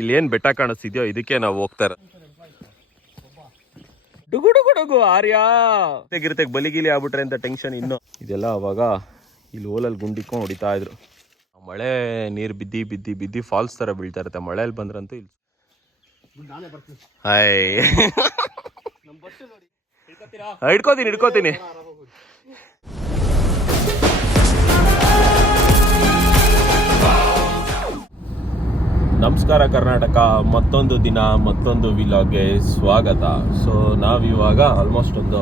ಇಲ್ಲಿ ಏನ್ ಬೆಟ್ಟ ಕಾಣಿಸ್ತಿದ್ಯೋ ಇದಕ್ಕೆ ನಾವು ಹೋಗ್ತಾ ಇರೋದು. ಡುಗು ಡುಗು ಡುಗು ಆರ್ಯ ತೆಗಿರ್ತೆಗ್ ಬಲಿಗಿಲಿ ಆಗ್ಬಿಟ್ರೆ ಅಂತ ಟೆನ್ಷನ್ ಇನ್ನು. ಇದೆಲ್ಲ ಅವಾಗ ಇಲ್ಲಿ ಓಲಲ್ಲಿ ಗುಂಡಿಕೊಂಡು ಹೊಡಿತಾ ಇದ್ರು. ಮಳೆ ನೀರು ಬಿದ್ದಿ ಬಿದ್ದಿ ಬಿದ್ದಿ ಫಾಲ್ಸ್ ತರ ಬೀಳ್ತಾ ಇರುತ್ತೆ. ಮಳೆಯಲ್ಲಿ ಬಂದ್ರಂತೂ ಇಲ್ಲಿ ಹಿಡ್ಕೋತೀನಿ. ನಮಸ್ಕಾರ ಕರ್ನಾಟಕ, ಮತ್ತೊಂದು ದಿನ ಮತ್ತೊಂದು ವಿಲಾಗ್ಗೆ ಸ್ವಾಗತ. ಸೊ ನಾವಿವಾಗ ಆಲ್ಮೋಸ್ಟ್ ಒಂದು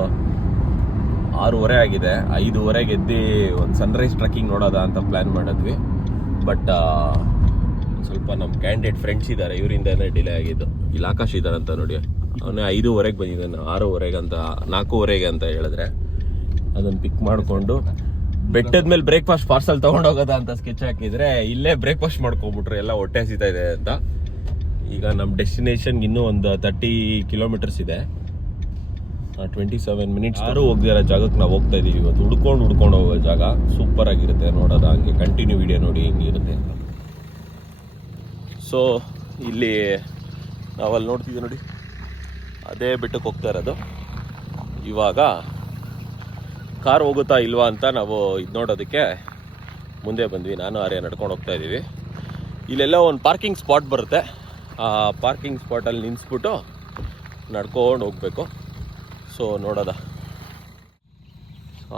6:30 ಆಗಿದೆ. 5:30 ಎದ್ದು ಒಂದು ಸನ್ರೈಸ್ ಟ್ರೆಕ್ಕಿಂಗ್ ನೋಡೋದ ಅಂತ ಪ್ಲ್ಯಾನ್ ಮಾಡಿದ್ವಿ. ಬಟ್ ಸ್ವಲ್ಪ ನಮ್ಮ ಕ್ಯಾಂಡಿಡೇಟ್ ಫ್ರೆಂಡ್ಸ್ ಇದ್ದಾರೆ, ಇವರಿಂದನೇ ಡಿಲೇ ಆಗಿದ್ದು. ಇಲ್ಲಿ ಆಕಾಶ್ ಇದ್ದಾರಂತ ನೋಡಿ, ಅವನೇ 5:30 ಬಂದಿದ್ದಾನೆ. 6:30 ಅಂತ 4:30 ಅಂತ ಹೇಳಿದ್ರೆ ಅದನ್ನು ಪಿಕ್ ಮಾಡಿಕೊಂಡು ಬೆಟ್ಟದ ಮೇಲೆ ಬ್ರೇಕ್ಫಾಸ್ಟ್ ಪಾರ್ಸಲ್ ತೊಗೊಂಡೋಗೋದ ಅಂತ ಸ್ಕೆಚ್ ಹಾಕಿದ್ರೆ ಇಲ್ಲೇ ಬ್ರೇಕ್ಫಾಸ್ಟ್ ಮಾಡ್ಕೊಂಡ್ಬಿಟ್ರೆ ಎಲ್ಲ ಹೊಟ್ಟೆ ಹಸಿತಾ ಇದೆ ಅಂತ. ಈಗ ನಮ್ಮ ಡೆಸ್ಟಿನೇಷನ್ ಇನ್ನೂ ಒಂದು 30 ಕಿಲೋಮೀಟರ್ಸ್ ಇದೆ. 27 ಮಿನಿಟ್ಸ್ ಹೋಗ್ದಿರೋ ಜಾಗಕ್ಕೆ ನಾವು ಹೋಗ್ತಾ ಇದೀವಿ ಇವತ್ತು. ಹುಡ್ಕೊಂಡು ಹೋಗೋ ಜಾಗ ಸೂಪರ್ ಆಗಿರುತ್ತೆ ನೋಡೋದ. ಹಂಗೆ ಕಂಟಿನ್ಯೂ ವಿಡಿಯೋ ನೋಡಿ ಹಿಂಗಿರುತ್ತೆ. ಸೊ ಇಲ್ಲಿ ನಾವಲ್ಲಿ ನೋಡ್ತಿದ್ದೀವಿ ನೋಡಿ, ಅದೇ ಬೆಟ್ಟಕ್ಕೆ ಹೋಗ್ತಾ ಇರೋದು. ಇವಾಗ ಕಾರ್ ಹೋಗುತ್ತಾ ಇಲ್ವಾ ಅಂತ ನಾವು ಇದು ನೋಡೋದಕ್ಕೆ ಮುಂದೆ ಬಂದ್ವಿ. ನಾನು ಆರ್ಯ ನಡ್ಕೊಂಡು ಹೋಗ್ತಾ ಇದ್ದೀವಿ. ಇಲ್ಲೆಲ್ಲ ಒಂದು ಪಾರ್ಕಿಂಗ್ ಸ್ಪಾಟ್ ಬರುತ್ತೆ. ಆ ಪಾರ್ಕಿಂಗ್ ಸ್ಪಾಟಲ್ಲಿ ನಿಲ್ಲಿಸ್ಬಿಟ್ಟು ನಡ್ಕೊಂಡು ಹೋಗ್ಬೇಕು. ಸೊ ನೋಡೋದ,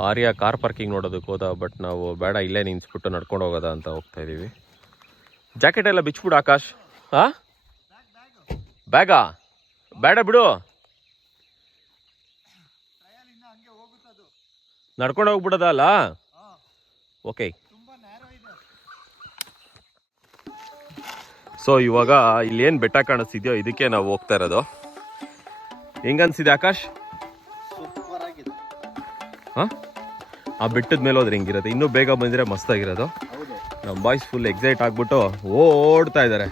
ಆರ್ಯ ಕಾರ್ ಪಾರ್ಕಿಂಗ್ ನೋಡೋದಕ್ಕೆ ಹೋದ. ಬಟ್ ನಾವು ಬೇಡ, ಇಲ್ಲೇ ನಿಲ್ಲಿಸ್ಬಿಟ್ಟು ನಡ್ಕೊಂಡು ಹೋಗೋದ ಅಂತ ಹೋಗ್ತಾ ಇದ್ದೀವಿ. ಜಾಕೆಟ್ ಎಲ್ಲ ಬಿಚ್ಬಿಡು ಆಕಾಶ್. ಬ್ಯಾಗಾ ಬೇಡ ಬಿಡು, ನಡ್ಕೊಂಡು ಹೋಗ್ಬಿಡೋದಲ್ಲ. ಓಕೆ. ಸೊ ಇವಾಗ ಇಲ್ಲಿ ಏನು ಬೆಟ್ಟ ಕಾಣಿಸ್ತಿದ್ಯೋ ಇದಕ್ಕೆ ನಾವು ಹೋಗ್ತಾ ಇರೋದು. ಹೆಂಗನ್ಸಿದೆ ಆಕಾಶ್? ಆ ಬೆಟ್ಟದ ಮೇಲೆ ಹೋದ್ರೆ ಹೆಂಗಿರುತ್ತೆ? ಇನ್ನೂ ಬೇಗ ಬಂದರೆ ಮಸ್ತಾಗಿರೋದು. ನಮ್ಮ ಬಾಯ್ಸ್ ಫುಲ್ ಎಕ್ಸೈಟ್ ಆಗ್ಬಿಟ್ಟು ಓಡ್ತಾ ಇದ್ದಾರೆ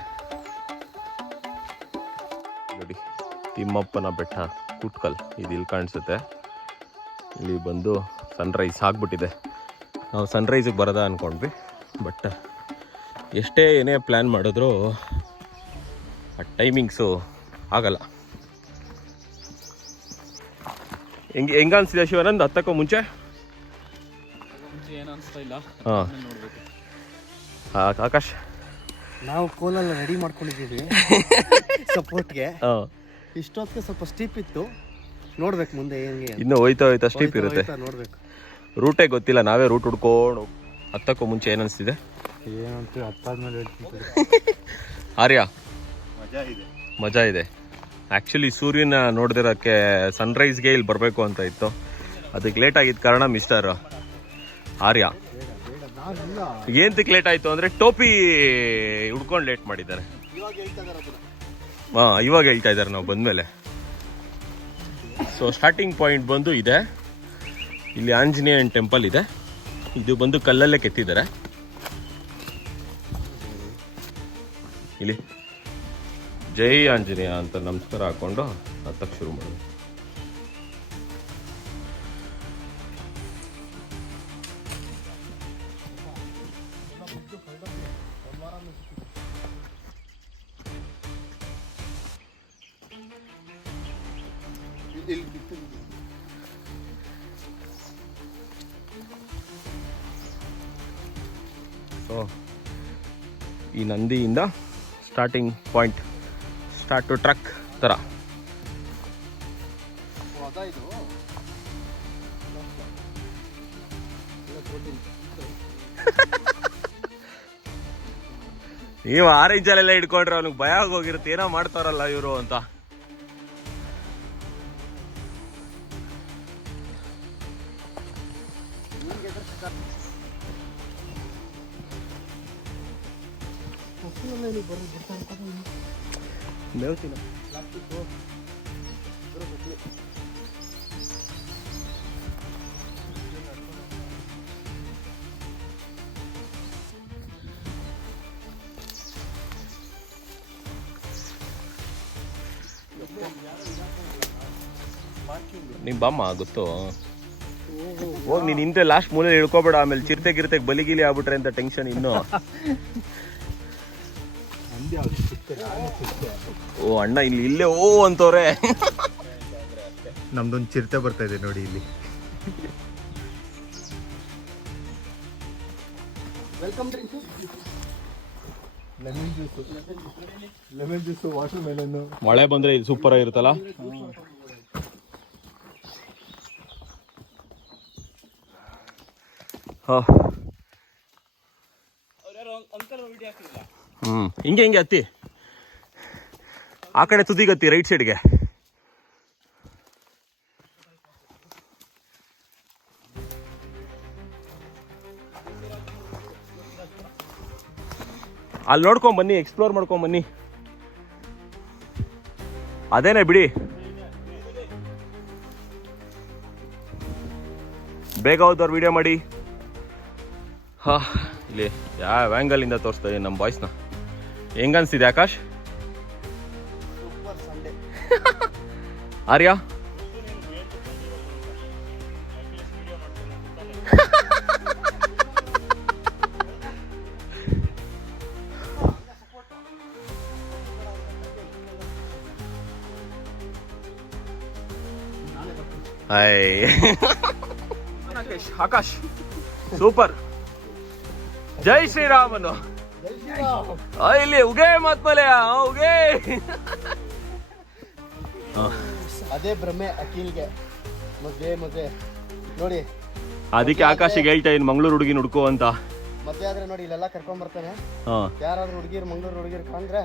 ನೋಡಿ. ತಿಮ್ಮಪ್ಪನ ಬೆಟ್ಟ ಕುಟ್ಕಲ್ ಇದು ಇಲ್ಲಿ ಕಾಣಿಸುತ್ತೆ. ಇಲ್ಲಿ ಬಂದು ಸನ್ರೈಸ್ ಆಗ್ಬಿಟ್ಟಿದೆ. ನಾವು ಸನ್ರೈಸಿಗೆ ಬರೋದ ಅಂದ್ಕೊಂಡ್ವಿ. ಬಟ್ ಎಷ್ಟೇ ಏನೇ ಪ್ಲ್ಯಾನ್ ಮಾಡಿದ್ರು ಆ ಟೈಮಿಂಗ್ಸು ಆಗಲ್ಲ. ಹೆಂಗ ಅನಿಸಿದೆ ಶಿವಾನಂದ್ ಹತ್ತಕ್ಕೂ ಮುಂಚೆ? ಏನು ಅನಿಸ್ತಾ ಇಲ್ಲ. ಆಕಾಶ್, ನಾವು ಕೋಲೆಲ್ಲ ರೆಡಿ ಮಾಡ್ಕೊಂಡಿದ್ದೀವಿ ಸಪೋರ್ಟ್ಗೆ. ಇಷ್ಟೊತ್ತಿಗೆ ಸ್ವಲ್ಪ ಸ್ಟೀಪ್ ಇತ್ತು, ನೋಡ್ಬೇಕು ಮುಂದೆ ಹೆಂಗೆ. ಇನ್ನು ಹೋಯ್ತಾ ಸ್ಟೀಪ್ ಇರುತ್ತೆ, ನೋಡ್ಬೇಕು. ರೂಟೇ ಗೊತ್ತಿಲ್ಲ. ನಾವೇ ರೂಟ್ ಹುಡ್ಕೊಂಡು ಹತ್ತಕ್ಕೂ ಮುಂಚೆ ಏನು ಅನಿಸ್ತಿದೆ? ಏನಂತ ಹತ್ತಾದ್ಮೇಲೆ ಆರ್ಯ ಮಜಾ ಇದೆ. ಆ್ಯಕ್ಚುಲಿ ಸೂರ್ಯನ ನೋಡ್ದಿರೋಕ್ಕೆ ಸನ್ರೈಸ್ಗೆ ಇಲ್ಲಿ ಬರಬೇಕು ಅಂತ ಇತ್ತು. ಅದಕ್ಕೆ ಲೇಟ್ ಆಗಿದ್ದ ಕಾರಣ ಮಿಸ್ಟರ್ ಆರ್ಯ ಏಂತಕ್ಕೆ ಲೇಟ್ ಆಯಿತು ಅಂದರೆ ಟೋಪಿ ಹುಡ್ಕೊಂಡು ಲೇಟ್ ಮಾಡಿದ್ದಾರೆ. ಇವಾಗ ಹೇಳ್ತಾ ಇದ್ದಾರೆ ನಾವು ಬಂದಮೇಲೆ. ಸೊ ಸ್ಟಾರ್ಟಿಂಗ್ ಪಾಯಿಂಟ್ ಬಂದು ಇದೆ. ಇಲ್ಲಿ ಆಂಜನೇಯನ್ ಟೆಂಪಲ್ ಇದೆ. ಇದು ಬಂದು ಕಲ್ಲಲ್ಲೇ ಕೆತ್ತಿದ್ದಾರೆ. ಇಲ್ಲಿ ಜೈ ಆಂಜನೇಯ ಅಂತ ನಮಸ್ಕಾರ ಹಾಕೊಂಡು ಹತ್ತಕ್ಕೆ ಶುರು ಮಾಡೋದು. ಸೊ ಈ ನಂದಿಯಿಂದ starting point, start to trek ಥರ. ನೀವು ಆರೆಂಜಲ್ಲೆಲ್ಲ ಹಿಡ್ಕೊಂಡ್ರೆ ಅವ್ನಿಗೆ ಭಯ ಆಗೋಗಿರುತ್ತೆ, ಏನೋ ಮಾಡ್ತಾರಲ್ಲ ಇವರು ಅಂತ. ನಿಮ್ ಬಾಮ್ಮ ಗೊತ್ತು. ಹೋಗಿ ನೀನ್ ಹಿಂದೆ ಲಾಸ್ಟ್ ಮೂಲೆ ಇಳ್ಕೋಬೇಡ, ಆಮೇಲೆ ಚಿರತೆ ಗಿರ್ತೆಗ್ ಬಲಿಗಿಲಿ ಆಗ್ಬಿಟ್ರೆ ಅಂತ ಟೆನ್ಷನ್ ಇನ್ನು. ಓ ಅಣ್ಣ ಇಲ್ಲಿ ಇಲ್ಲೇ ಓ ಅಂತವ್ರೆ. ನಮ್ದೊಂದು ಚಿರತೆ ಬರ್ತಾ ಇದೆ ನೋಡಿ ಇಲ್ಲಿ. ವೆಲ್ಕಮ್ ಡ್ರಿಂಕ್, ಲೆಮನ್ ಜ್ಯೂಸು, ವಾಟರ್ ಮೆಲನ್ನು. ಮಳೆ ಬಂದ್ರೆ ಇದು ಸೂಪರ್ ಆಗಿರುತ್ತಲ್ಲ. ಹಿಂಗೆ ಹಿಂಗೆ ಹತ್ತಿ, ಆ ಕಡೆ ತುದಿಗೆ ಹತ್ತಿ, ರೈಟ್ ಸೈಡ್ಗೆ. ಅಲ್ಲಿ ನೋಡ್ಕೊಂಡ್ ಬನ್ನಿ, ಎಕ್ಸ್ಪ್ಲೋರ್ ಮಾಡ್ಕೊಂಡ್ ಬನ್ನಿ. ಅದೇನೆ ಬಿಡಿ, ಬೇಗ ಹೋದವ್ರು ವಿಡಿಯೋ ಮಾಡಿ. ಹಾ, ಇಲ್ಲಿ ಯಾವ ಆ್ಯಂಗಲ್ ಇಂದ ತೋರಿಸ್ತಾ ಇದೀನಿ ನಮ್ಮ ಬಾಯ್ಸ್ನ. ಹೆಂಗನ್ಸ್ತಿದೆ Akash? Super Sunday. Arya Akash super. ಜೈ ಶ್ರೀರಾಮನು. ಇಲ್ಲಿ ಉಗೇ ಮತ್ಮಲೆ ಉಗೇ. ಅದೇ ಭ್ರಮೆ ಅಖಿಲ್ಗೆ, ಮದ್ವೆ ನೋಡಿ. ಅದಕ್ಕೆ ಆಕಾಶಿಗೆ ಹೇಳ್ತಾ ಇನ್ ಮಂಗಳೂರು ಹುಡುಗಿ ಹುಡ್ಕೋ ಅಂತ. ಮದ್ವೆ ಆದ್ರೆ ನೋಡಿ ಇಲ್ಲೆಲ್ಲ ಕರ್ಕೊಂಡ್ ಬರ್ತಾನೆ. ಯಾರಾದ್ರೂ ಹುಡುಗಿರು ಮಂಗಳೂರು ಹುಡುಗಿರು ಕಂಡ್ರೆ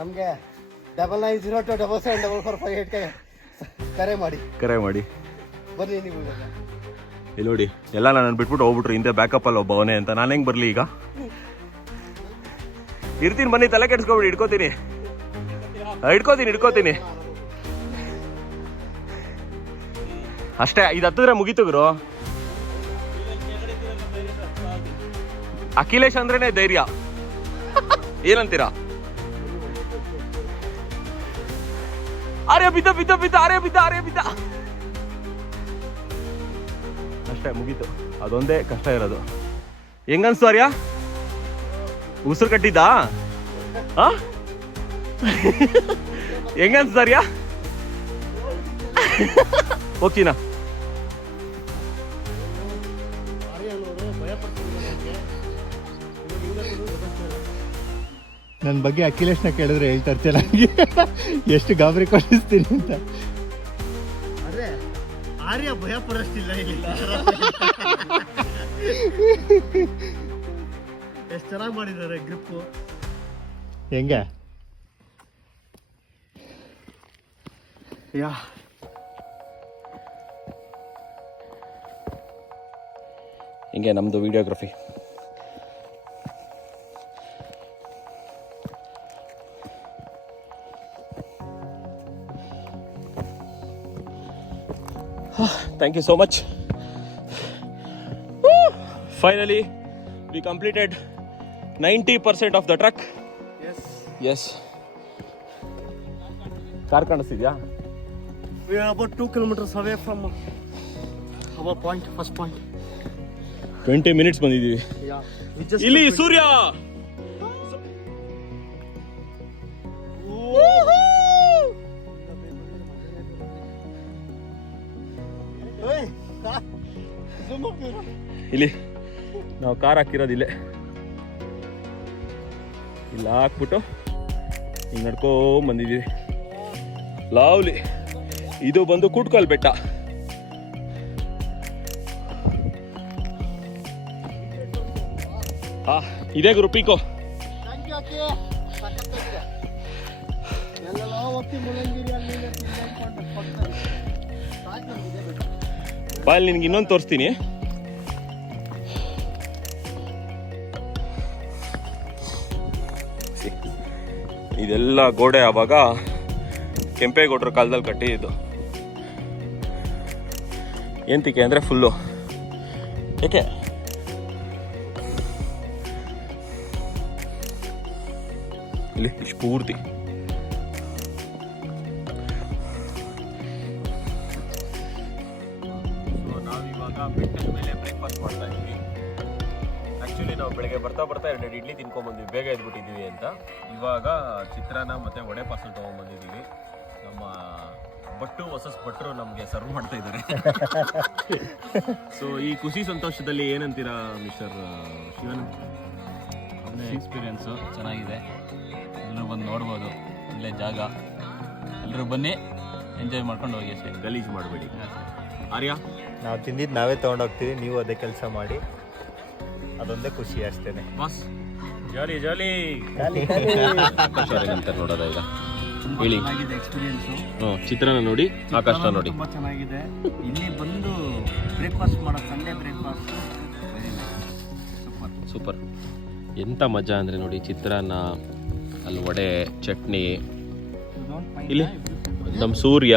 ನಮ್ಗೆ 9902774458 ಕರೆ ಮಾಡಿ ಬನ್ನಿ ನೀವು. ಇಲ್ಲಿ ನೋಡಿ, ಎಲ್ಲ ನಾನು ಬಿಟ್ಬಿಟ್ಟು ಹೋಗ್ಬಿಟ್ರು ಹಿಂದೆ ಬ್ಯಾಕಪ್ ಅಲ್ಲಿ ಒಬ್ಬವನೇ ಅಂತ. ನಾನು ಹೆಂಗ್ ಬರ್ಲಿ ಈಗ? ಇರ್ತೀನಿ ಬನ್ನಿ, ತಲೆ ಕೆಡ್ಸ್ಕೊಬಿಡಿ. ಇಟ್ಕೋತೀನಿ ಅಷ್ಟೇ. ಇದು ಹತ್ತಿದ್ರೆ ಮುಗೀತು ಗುರು. ಅಖಿಲೇಶ್ ಅಂದ್ರೇನೆ ಧೈರ್ಯ. ಏನಂತೀರಾ? ಅರೆ ಬಿದ್ದ ಅಷ್ಟೇ, ಮುಗೀತು. ಅದೊಂದೇ ಕಷ್ಟ ಇರೋದು. ಹೆಂಗನ್ಸ್ತು ಆರ್ಯ? ಉಸಿರು ಕಟ್ಟಿದ್ದ? ಹೆಂಗನ್ಸ್ತು ಆರ್ಯ? ಹೋಗ್ತೀನಾ? ನನ್ನ ಬಗ್ಗೆ ಅಖಿಲೇಶ್ನ ಕೇಳಿದ್ರೆ ಹೇಳ್ತಾರೆ ಚೆನ್ನಾಗಿ ಎಷ್ಟು ಗಾಬರಿ ಕೊಡಿಸ್ತೀನಿ ಅಂತ. ಅದೇ ಆರ್ಯ ಭಯ ಪಡೋಷ್ಟಿಲ್ಲ ಇಲ್ಲಿ. ಎಷ್ಟು ಚೆನ್ನಾಗಿ ಮಾಡಿದ್ದಾರೆ ಗ್ರಿಪ್ಪು. ಹೆಂಗೆ? ಯಾ ಹಿಂಗೆ ನಮ್ಮದು videography. Thank you so much. Finally, we completed 90% of the trek. Yes. Car ಕಾಣಿಸ್ತಿದ್ಯಾ? We are about 2 kilometers away from our point, first point. 20 minutes ಬಂದಿದ್ದೀವಿ. Yeah. We just ಇಲ್ಲಿ ಸೂರ್ಯ. ಇಲ್ಲಿ ನಾವು ಕಾರ್ ಹಾಕಿರೋದು ಇಲ್ಲೇ. ಇಲ್ಲ ಹಾಕ್ಬಿಟ್ಟು ಹಿಂಗೆ ನಡ್ಕೊಂಡ್ ಬಂದಿದ್ದೀವಿ. ಲಾವ್ಲಿ. ಇದು ಬಂದು ಕೂಟ್ಕಲ್ ಬೆಟ್ಟ. ಇದೇ ಗುರು ಪೀಕೋ. ಬಾಯಲ್ಲಿ ನಿನ್ಗೆ ಇನ್ನೊಂದು ತೋರಿಸ್ತೀನಿ. ಇದೆಲ್ಲ ಗೋಡೆ ಆವಾಗ ಕೆಂಪೇಗೌಡರ ಕಾಲದಲ್ಲಿ ಕಟ್ಟಿದ್ದು. ಎಂತಿಕೆ ಅಂದರೆ ಫುಲ್ಲು. ಏಕೆ ಇಲ್ಲಿ ಇಷ್ಟು ಪೂರ್ತಿ ನಾವಿವಾಗ ಬೆಟ್ಟದ ಮೇಲೆ ಬ್ರೇಕ್ಫಾಸ್ಟ್ ಮಾಡ್ತಾ ಇದ್ವಿ. ಆ್ಯಕ್ಚುಲಿ ನಾವು ಬೆಳಗ್ಗೆ ಬರ್ತಾ ಬರ್ತಾ 2 ಇಡ್ಲಿ ತಿನ್ಕೊಂಡ್ಬಂದ್ವಿ, ಬೇಗ ಎದ್ಬಿಟ್ಟಿದ್ದೀವಿ ಅಂತ. ಇವಾಗ ಚಿತ್ರಾನ್ನ ಮತ್ತು ವಡೆ ಪಾರ್ಸಲ್ ತೊಗೊಂಡ್ಬಂದಿದ್ದೀವಿ. ನಮ್ಮ ಭಟ್ರು ಭಟ್ರು ನಮಗೆ ಸರ್ವ್ ಮಾಡ್ತಾ ಇದ್ದಾರೆ. ಸೊ ಈ ಖುಷಿ ಸಂತೋಷದಲ್ಲಿ ಏನಂತೀರಾ ಮಿಸ್ಟರ್ ಶಿವನ್? ಒಳ್ಳೆ ಎಕ್ಸ್ಪೀರಿಯೆನ್ಸು ಚೆನ್ನಾಗಿದೆ, ಎಲ್ಲರೂ ಬಂದು ನೋಡ್ಬೋದು, ಒಳ್ಳೆ ಜಾಗ, ಎಲ್ಲರೂ ಬನ್ನಿ ಎಂಜಾಯ್ ಮಾಡ್ಕೊಂಡು ಹೋಗಿ ಅಷ್ಟೇ, ಗಲೀಜು ಮಾಡಬೇಡಿ. ಆರ್ಯ, ನಾವು ತಿಂದಿದ್ದು ನಾವೇ ತೊಗೊಂಡೋಗ್ತೀವಿ, ನೀವು ಅದೇ ಕೆಲಸ ಮಾಡಿ, ಅದೊಂದೇ ಖುಷಿ ಅಷ್ಟೇನೆ. ಬಾಸ್ ಜಾಲಿ ಜಾಲಿ. ಅಂತ ನೋಡೋದ ಈಗ ಹೇಳಿ. ಚೆನ್ನಾಗಿದೆ ಎಕ್ಸ್ಪೀರಿಯೆನ್ಸು. ಚಿತ್ರಾನ್ನ ನೋಡಿ, ಆಕಾಶ ನೋಡಿ. ತುಂಬ ಚೆನ್ನಾಗಿದೆ. ಇಲ್ಲಿ ಬಂದು ಬ್ರೇಕ್ಫಾಸ್ಟ್ ಮಾಡೋದು, ಸಂಡೇ ಬ್ರೇಕ್ಫಾಸ್ಟ್ ಸೂಪರ್ ಸೂಪರ್. ಎಂಥ ಮಜಾ ಅಂದರೆ ನೋಡಿ, ಚಿತ್ರಾನ್ನ, ಅಲ್ಲಿ ವಡೆ, ಚಟ್ನಿ, ಇಲ್ಲಿ ನಮ್ಮ ಸೂರ್ಯ,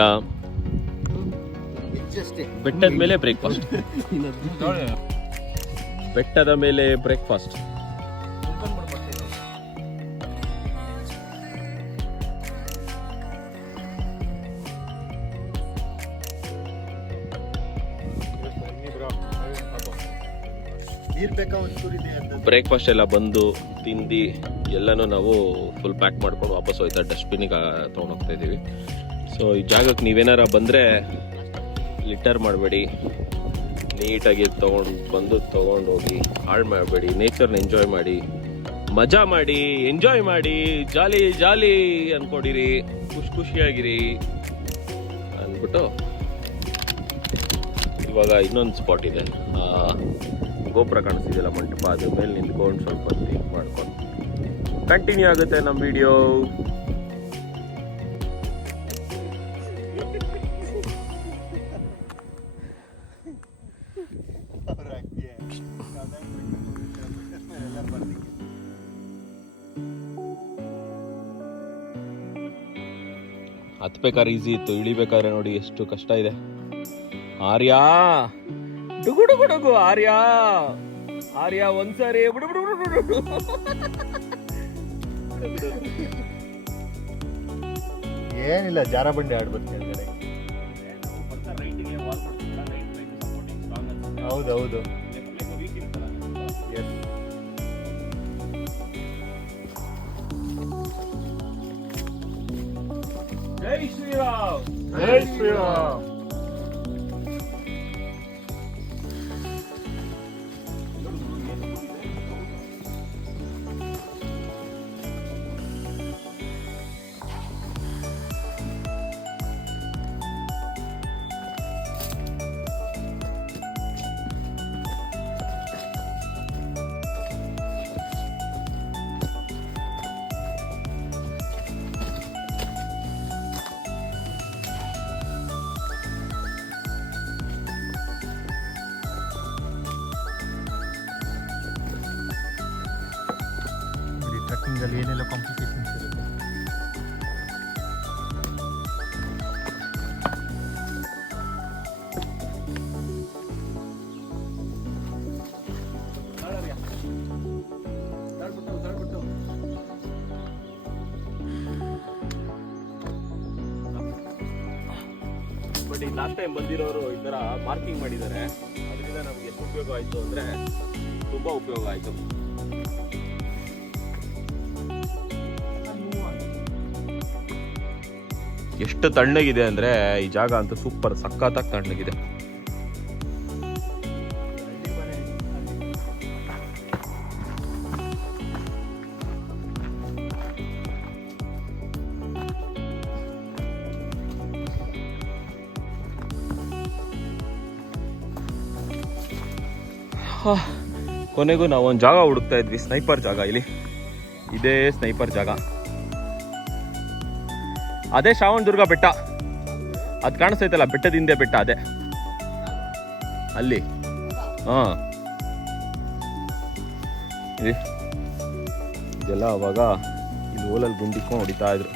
ಬೆಟ್ಟದ ಮೇಲೆ ಬ್ರೇಕ್ಫಾಸ್ಟ್, ಬೆಟ್ಟದ ಮೇಲೆ ಬ್ರೇಕ್ಫಾಸ್ಟ್. ಬ್ರೇಕ್ಫಾಸ್ಟ್ ಎಲ್ಲ ಬಂದು ತಿಂದು ಎಲ್ಲನೂ ನಾವು ಫುಲ್ ಪ್ಯಾಕ್ ಮಾಡ್ಕೊಂಡು ವಾಪಸ್ ಹೋಯ್ತಾ ಡಸ್ಟ್ಬಿನ್ನಿಗೆ ತೊಗೊಂಡೋಗ್ತಾ ಇದ್ದೀವಿ. ಸೊ ಈ ಜಾಗಕ್ಕೆ ನೀವೇನಾರ ಬಂದರೆ ಲಿಟರ್ ಮಾಡಬೇಡಿ, ನೀಟಾಗಿ ತೊಗೊಂಡೋಗಿ ಹಾಳು ಮಾಡಬೇಡಿ. ನೇಚರ್ನ ಎಂಜಾಯ್ ಮಾಡಿ, ಮಜಾ ಮಾಡಿ, ಎಂಜಾಯ್ ಮಾಡಿ, ಜಾಲಿ ಜಾಲಿ ಅನ್ಕೊಂಡಿರಿ, ಖುಷಿಯಾಗಿರಿ ಅಂದ್ಬಿಟ್ಟು ಇವಾಗ ಇನ್ನೊಂದು ಸ್ಪಾಟ್ ಇದೆ, ಗೋಪುರ ಕಾಣಿಸ್ತಿದೆಯಲ್ಲ ಮಂಟಪ, ಅದ್ರ ಮೇಲೆ ನಿಂತ್ಕೊಂಡು ಸ್ವಲ್ಪ ಥಿಂಕ್ ಮಾಡ್ಕೊಂಡು ಕಂಟಿನ್ಯೂ ಆಗುತ್ತೆ ನಮ್ಮ ವಿಡಿಯೋ. ಹತ್ಬೇಕಾದ್ರೆ ಈಸಿ ಇತ್ತು, ಇಳಿಬೇಕಾದ್ರೆ ನೋಡಿ ಎಷ್ಟು ಕಷ್ಟ ಇದೆ. ಆರ್ಯ ಡುಗು ಡುಗು ಡುಗು, ಆರ್ಯ ಒಂದ್ಸರಿ ಬಿಡು ಬಿಡು ಬಿಡು ಬಿಡು. ಏನಿಲ್ಲ, ಜಾರ ಬಂಡಿ ಆಡ್ಬೇಕು ಕೆಳಗಡೆ. ಹೌದೌದು. ಜೈ ಶ್ರೀರಾಮ್, ಜೈ ಶ್ರೀರಾಮ್. ಟ್ರಕ್ಕಿಂಗಲ್ಲಿ ಏನೆಲ್ಲ ಕಾಂಪ್ಲಿಕೇಶನ್ಸ್ ಇರುತ್ತೆ. ಬಟ್ ಈಗ ಲಾಸ್ಟ್ ಟೈಮ್ ಬಂದಿರೋರು ಈ ಥರ ಮಾರ್ಕಿಂಗ್ ಮಾಡಿದ್ದಾರೆ, ಅದರಿಂದ ನಮ್ಗೆ ಎಷ್ಟು ಉಪಯೋಗ ಆಯಿತು ಅಂದರೆ ತುಂಬ ಉಪಯೋಗ ಆಯಿತು. ಎಷ್ಟು ತಣ್ಣಗಿದೆ ಅಂದರೆ ಈ ಜಾಗ ಅಂತೂ ಸೂಪರ್, ಸಖತ್ತಾಗಿ ತಣ್ಣಗಿದೆ. ಕೊನೆಗೂ ನಾವು ಒಂದು ಜಾಗ ಹುಡುಕ್ತಾ ಇದ್ವಿ, ಸ್ನೈಪರ್ ಜಾಗ. ಇಲ್ಲಿ ಇದೇ ಸ್ನೈಪರ್ ಜಾಗ, ಅದೇ ಶ್ರಾವಣದುರ್ಗ ಬೆಟ್ಟ, ಅದು ಕಾಣಿಸ್ತೈತಲ್ಲ ಬೆಟ್ಟದಿಂದ ಬೆಟ್ಟ, ಅದೇ ಅಲ್ಲಿ. ಇದೆಲ್ಲ ಅವಾಗ ಇಲ್ಲಿ ಓಲಲ್ಲಿ ಗುಂಡಿಕೊಂಡು ಹೊಡಿತಾ ಇದ್ರು.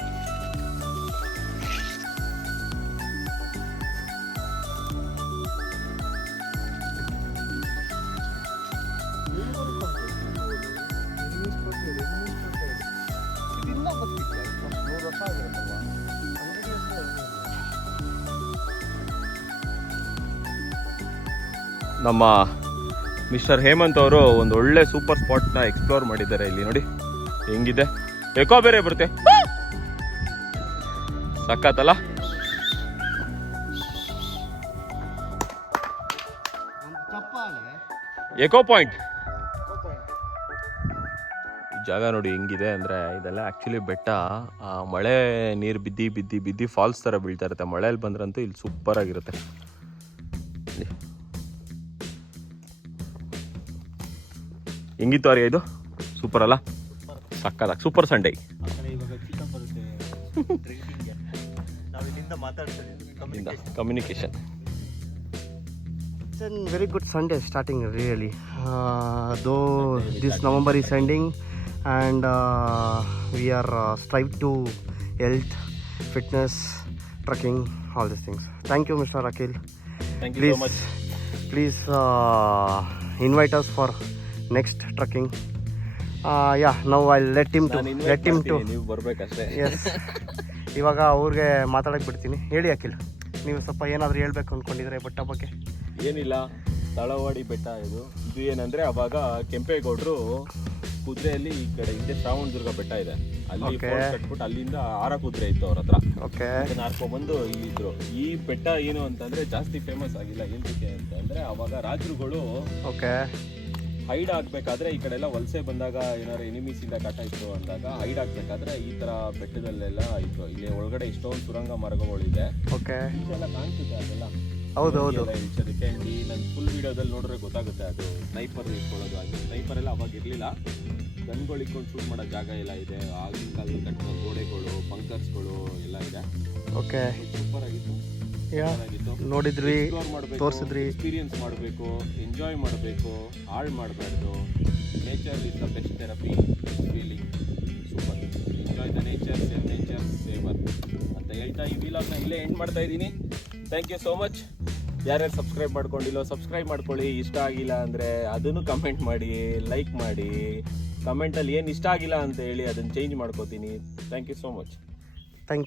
ನಮ್ಮ ಮಿಸ್ಟರ್ ಹೇಮಂತ್ ಅವರು ಒಂದು ಒಳ್ಳೆ ಸೂಪರ್ ಸ್ಪಾಟ್ನ ಎಕ್ಸ್ಪ್ಲೋರ್ ಮಾಡಿದ್ದಾರೆ. ಇಲ್ಲಿ ನೋಡಿ ಹೆಂಗಿದೆ, ಎಕೋ ಬೇರೆ ಬರುತ್ತೆ, ಸಕ್ಕತ್ತಲ್ಲ. ಎಕೋ ಪಾಯಿಂಟ್ ಈ ಜಾಗ ನೋಡಿ ಹೆಂಗಿದೆ ಅಂದರೆ, ಇದೆಲ್ಲ ಆ್ಯಕ್ಚುಲಿ ಬೆಟ್ಟ. ಮಳೆ ನೀರು ಬಿದ್ದಿ ಫಾಲ್ಸ್ ಥರ ಬೀಳ್ತಾ ಇರುತ್ತೆ. ಮಳೆಯಲ್ಲಿ ಬಂದ್ರಂತೂ ಇಲ್ಲಿ ಸೂಪರ್ ಆಗಿರುತ್ತೆ. ಹೆಂಗಿತ್ತು ಆರ್ಯ ಇದು? ಸೂಪರ್ ಅಲ್ಲ, ಸಕ್ಕದಾಗಿ super Sunday. Communication. It's a very good Sunday starting really. Though this November is ending and we are strive to health, fitness, trekking, all these things. Thank you, Mr. Akhil. Thank you so much. Please invite us for next trekking. Yeah, now I'll let him to. ನೀವು ಬರ್ಬೇಕಷ್ಟೇ. Yes. ಇವಾಗ ಅವ್ರಿಗೆ ಮಾತಾಡಕ್ಕೆ ಬಿಡ್ತೀನಿ. ಹೇಳಿ ಅಖಿಲ್, ನೀವು ಸ್ವಲ್ಪ ಏನಾದರೂ ಹೇಳ್ಬೇಕು ಅಂದ್ಕೊಂಡಿದ್ರೆ ಬೆಟ್ಟ ಬಗ್ಗೆ. ಏನಿಲ್ಲ, ತಳವಾಡಿ ಬೆಟ್ಟ ಇದು ಏನಂದ್ರೆ, ಅವಾಗ ಕೆಂಪೇಗೌಡರು ಕುದುರೆಯಲ್ಲಿ ಈ ಕಡೆ ಹಿಂದೆ ಶ್ರಾವಣದುರ್ಗ ಬೆಟ್ಟ ಇದೆ, ಅಲ್ಲಿ ಕಟ್ಬಿಟ್ಟು ಅಲ್ಲಿಂದ ಆರ ಕುದುರೆ ಇತ್ತು ಅವ್ರ ಹತ್ರ. ಅದನ್ನ ಹಾರ್ಕೊಂಡ್ಬಂದು ಇಲ್ಲಿದ್ರು. ಈ ಬೆಟ್ಟ ಏನು ಅಂತಂದ್ರೆ ಜಾಸ್ತಿ ಫೇಮಸ್ ಆಗಿಲ್ಲ. ಏನಕ್ಕೆ ಅಂತಂದ್ರೆ, ಅವಾಗ ರಾಜರುಗಳು ಹೈಡ್ ಆಗ್ಬೇಕಾದ್ರೆ ಈ ಕಡೆ ಎಲ್ಲ ವಲಸೆ ಬಂದಾಗ ಏನಾದ್ರು ಎನಿಮೀಸ್ ಇಂದ ಕಾಟ ಇತ್ತು ಅಂದಾಗ ಹೈಡ್ ಆಗ್ಬೇಕಾದ್ರೆ ಈ ತರ ಬೆಟ್ಟದಲ್ಲೆಲ್ಲ ಇತ್ತು. ಇಲ್ಲಿ ಒಳಗಡೆ ಇಷ್ಟೊಂದು ಸುರಂಗ ಮಾರ್ಗಗಳಿದೆ, ಎಲ್ಲ ಕಾಣಿಸುತ್ತೆ. ಅದೆಲ್ಲ ಹೌದೌದು ಇಳಿಸೋದಕ್ಕೆ ನನ್ನ ಫುಲ್ ವಿಡಿಯೋದಲ್ಲಿ ನೋಡಿದ್ರೆ ಗೊತ್ತಾಗುತ್ತೆ. ಅದು ಸ್ನೈಪರ್ ಇಟ್ಕೊಳ್ಳೋದು ಆಗಿ. ಸ್ನೈಪರ್ ಎಲ್ಲ ಅವಾಗ ಇರಲಿಲ್ಲ, ಗನ್ಗಳು ಇಟ್ಕೊಂಡು ಶೂಟ್ ಮಾಡೋ ಜಾಗ ಎಲ್ಲ ಇದೆ. ಆಗಿನ ಕಾಲದಲ್ಲಿ ಕಟ್ಟಿರೋ ಗೋಡೆಗಳು, ಬಂಕರ್ಸ್ಗಳು ಎಲ್ಲ ಇದೆ. ಸೂಪರ್ ಆಗಿತ್ತು, ನೋಡಿದ್ರಿ, ತೋರಿಸಿದ್ರಿ. ಎಕ್ಸ್ಪೀರಿಯನ್ಸ್ ಮಾಡಬೇಕು, ಎಂಜಾಯ್ ಮಾಡಬೇಕು, ಹಾಳು ಮಾಡಬಾರ್ದು. Nature is the best therapy. Feeling super. Enjoy the nature, save nature, ಸೇವರ್ ಅಂತ ಹೇಳ್ತಾ ಈ ವಿಲಾಗ್ನ ಇಲ್ಲೇ ಎಂಡ್ ಮಾಡ್ತಾ ಇದ್ದೀನಿ. Thank you so much. ಯಾರ್ಯಾರು ಸಬ್ಸ್ಕ್ರೈಬ್ ಮಾಡ್ಕೊಂಡಿಲ್ಲೋ ಸಬ್ಸ್ಕ್ರೈಬ್ ಮಾಡ್ಕೊಳ್ಳಿ. ಇಷ್ಟ ಆಗಿಲ್ಲ ಅಂದರೆ ಅದನ್ನು ಕಮೆಂಟ್ ಮಾಡಿ, ಲೈಕ್ ಮಾಡಿ. ಕಮೆಂಟಲ್ಲಿ ಏನು ಇಷ್ಟ ಆಗಿಲ್ಲ ಅಂತ ಹೇಳಿ ಅದನ್ನು ಚೇಂಜ್ ಮಾಡ್ಕೋತೀನಿ. Thank you so much. Thank you.